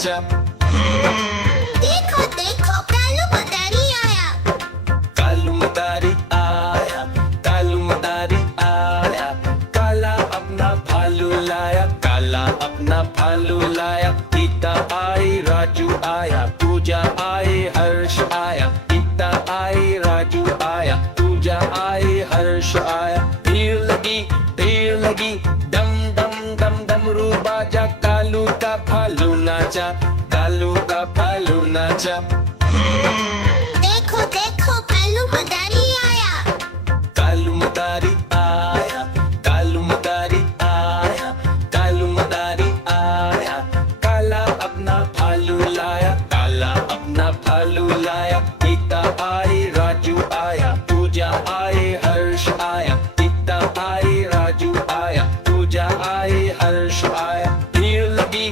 नाचा। देखो देखो कालू मदारी आया। कालू मदारी आया, कालू मदारी आया, काला अपना भालू लाया, काला अपना भालू लाया। गीता आई, राजू आया, पूजा आई, हर्ष आया। गीता आई, राजू आया, पूजा आई, हर्ष आया। भीड़ लगी, डम डम डम डमरू बाजा, कालू का भालू नाचा, कालू का भालू नाचा। देखो देखो कालू मदारी आया। कालू मदारी आया, कालू मदारी आया, कालू मदारी आया, काला अपना भालू लाया, काला अपना भालू लाया। गीता आई, राजू आया, पूजा आई, हर्ष आया। गीता आई, राजू आया, पूजा आई, हर्ष आया। भीड़ लगी,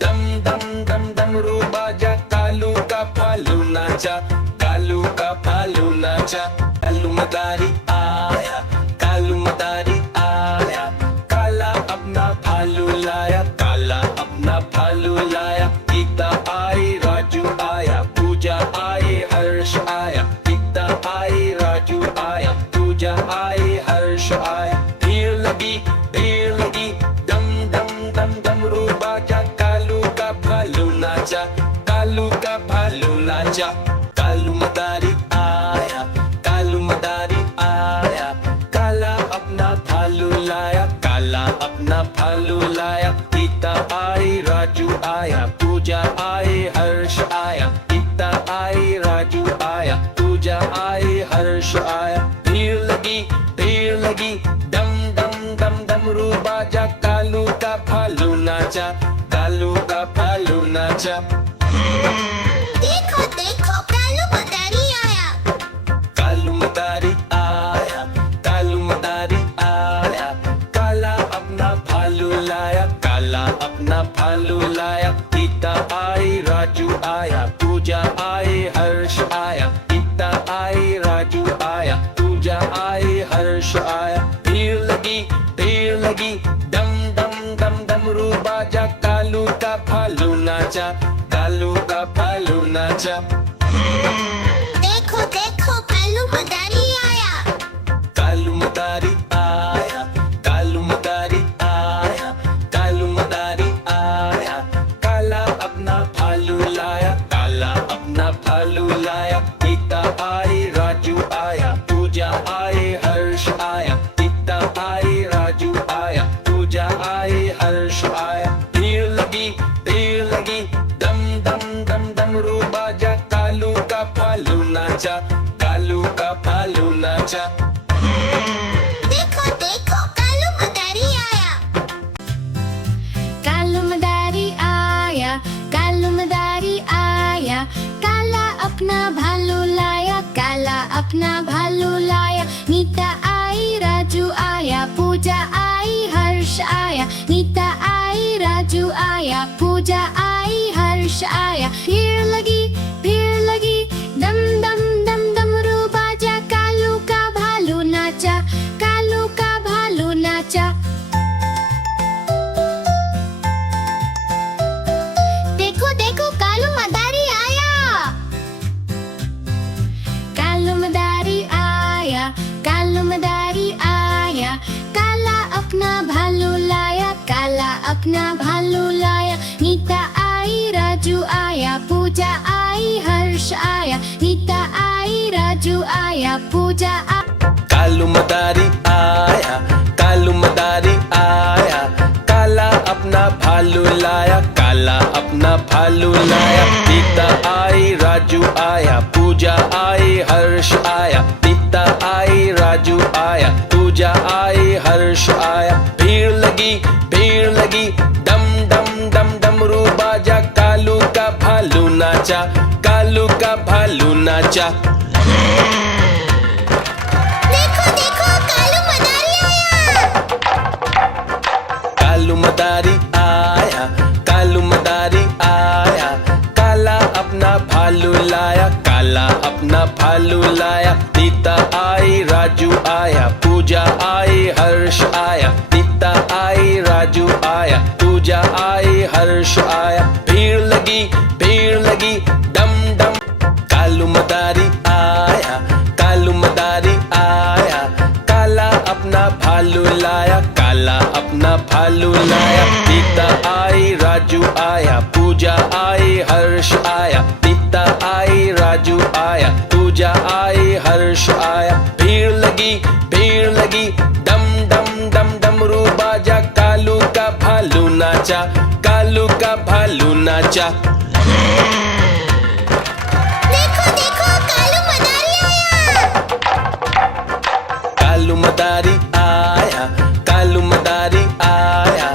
दम दम दम डमरू बाजा, कालू का भालू नाचा, कालू का भालू नाचा। कालू मदारी आया, कालू मदारी आया, काला अपना भालू लाया, काला अपना भालू लाया। गीता आई, राजू आया, पूजा आई, हर्ष आया। गीता आई, राजू आया, पूजा आई, हर्ष आया। भीड़ लगी, डम डम डम डमरू बाजा, कालू का भालू नाचा, कालू का भालू नाचा। कालू मदारी आया, कालू मदारी आया, काला अपना भालू लाया, काला अपना भालू लाया। गीता आई, राजू आया, पूजा आई, हर्ष आया। गीता आई, राजू आया, पूजा आई, हर्ष आया। भीड़ लगी, डम डम डम डमरू बाजा, कालू का भालू नाचा, कालू का भालू नाचा। देखो देखो कालू मदारी आया। कालू मदारी आया, कालू मदारी आया, काला अपना भालू लाया, काला अपना भालू लाया। गीता आई, राजू आया, पूजा आई, हर्ष आया। गीता आई, राजू आया, पूजा आई, हर्ष आया। भीड़ लगी, डम डम डम डमरू बाजा, कालू का भालू नाचा, कालू का भालू नाचा। देखो देखो कालू मदारी आया। कालू मदारी आया, कालू मदारी आया, कालू मदारी आया, काला अपना भालू लाया, काला अपना भालू लाया। गीता आई, राजू आया, पूजा आई, हर्ष आया। गीता आई, राजू आया, पूजा आई, हर्ष आया। भीड़ लगी, दम दम दम डमरू बाजा, कालू का भालू नाचा, कालू का भालू नाचा। देखो देखो कालू मदारी आया। कालू मदारी आया, कालू मदारी आया, काला अपना भालू लाया, काला अपना भालू लाया। नीता आई, राजू आया, पूजा आई, हर्ष आया। नीता आई, राजू आया, पूजा आई, हर्ष आया। भीड़ लगी, दम दम दम डमरू बाजा, कालू का भालू नाचा, कालू का भालू नाचा। देखो देखो कालू मदारी आया। कालू मदारी आया, कालू मदारी आया, काला अपना भालू लाया, काला अपना भालू लाया। नीता आई, राजू आया, पूजा आई, हर्ष आया। नीता आई, राजू आया, पूजा कालू मदारी आया, कालू मदारी आया, काला अपना भालू लाया, काला अपना भालू लाया। गीता आई, राजू आया, पूजा आई, हर्ष आया। गीता आई, राजू आया, पूजा आई, हर्ष आया। भीड़ लगी, डम डम डम डमरू बाजा, कालू का भालू नाचा, कालू का भालू नाचा। देखो देखो कालू मदारी आया। कालू मदारी आया, कालू मदारी आया, काला अपना भालू लाया, काला अपना भालू लाया। गीता आई, राजू आया, पूजा आई, हर्ष आया। गीता आई, राजू आया, पूजा पूजा आई हर्ष आया, भीड़ लगी डम डम। कालू मदारी आया, कालू मदारी आया, काला अपना भालू लाया, काला अपना भालू लाया। सीता आई राजू आया, पूजा आई हर्ष आया, सीता आई राजू आया, पूजा आई हर्ष आया। भीड़ लगी डम डम डम डमरू बाजा, कालू का भालू नाचा, कालू का भालू नाचा। देखो देखो कालू मदारी आया। कालू मदारी आया, कालू मदारी आया,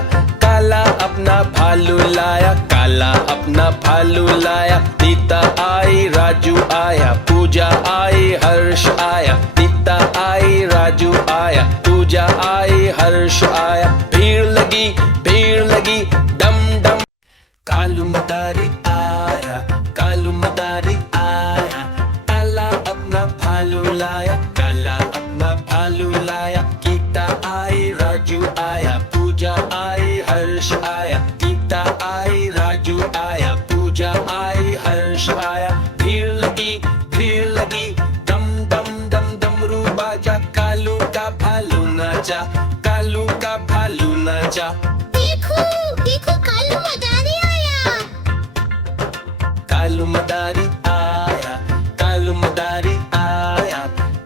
काला अपना भालू लाया, काला अपना भालू लाया। सीता आई राजू आया, पूजा आई हर्ष आया, सीता आई राजू आया, पूजा आई हर्ष आया। भीड़ लगी डम डम। कालू मदारी आया, कालू मदारी आया, काला अपना भालू लाया, काला अपना भालू लाया। सीता आई राजू आया, पूजा आई हर्ष आया, सीता आई राजू आया, पूजा आई हर्ष आया। भीड़ लगी डम डम डम डमरू बाजा, कालू का भालू नाचा, कालू का भालू नाचा। देखो देखो कालू मदारी आया। कालू मदारी आया, कालू मदारी आया,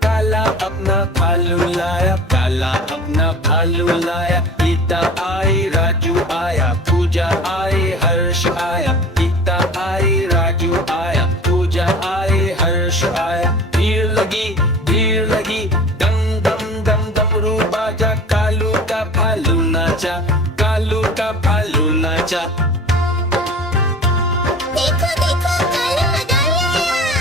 काला अपना भालू लाया, काला अपना भालू लाया। सीता आई राजू आया, पूजा आई हर्ष आया, सीता आई राजू आया, पूजा आई हर्ष आया। भीड़ लगी डम डम डम डमरू बाजा, कालू का भालू नाचा, कालू का भालू नाचा। देखो देखो कालू मदारी आया।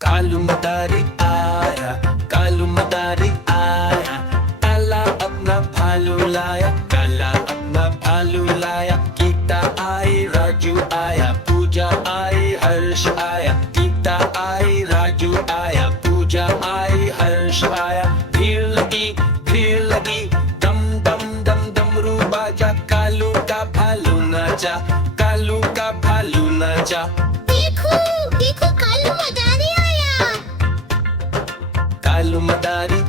कालू मदारी आया, कालू मदारी आया, काला अपना भालू लाया, काला अपना भालू लाया। सीता आई राजू आया, पूजा आई हर्ष आया, सीता आई राजू आया, पूजा आई हर्ष आया। भीड़ लगी डम डम डम डमरू बाजा, कालू का भालू नाचा, कालू का भालू नाचा। देखो देखो कालू मदारी आया। कालू मदारी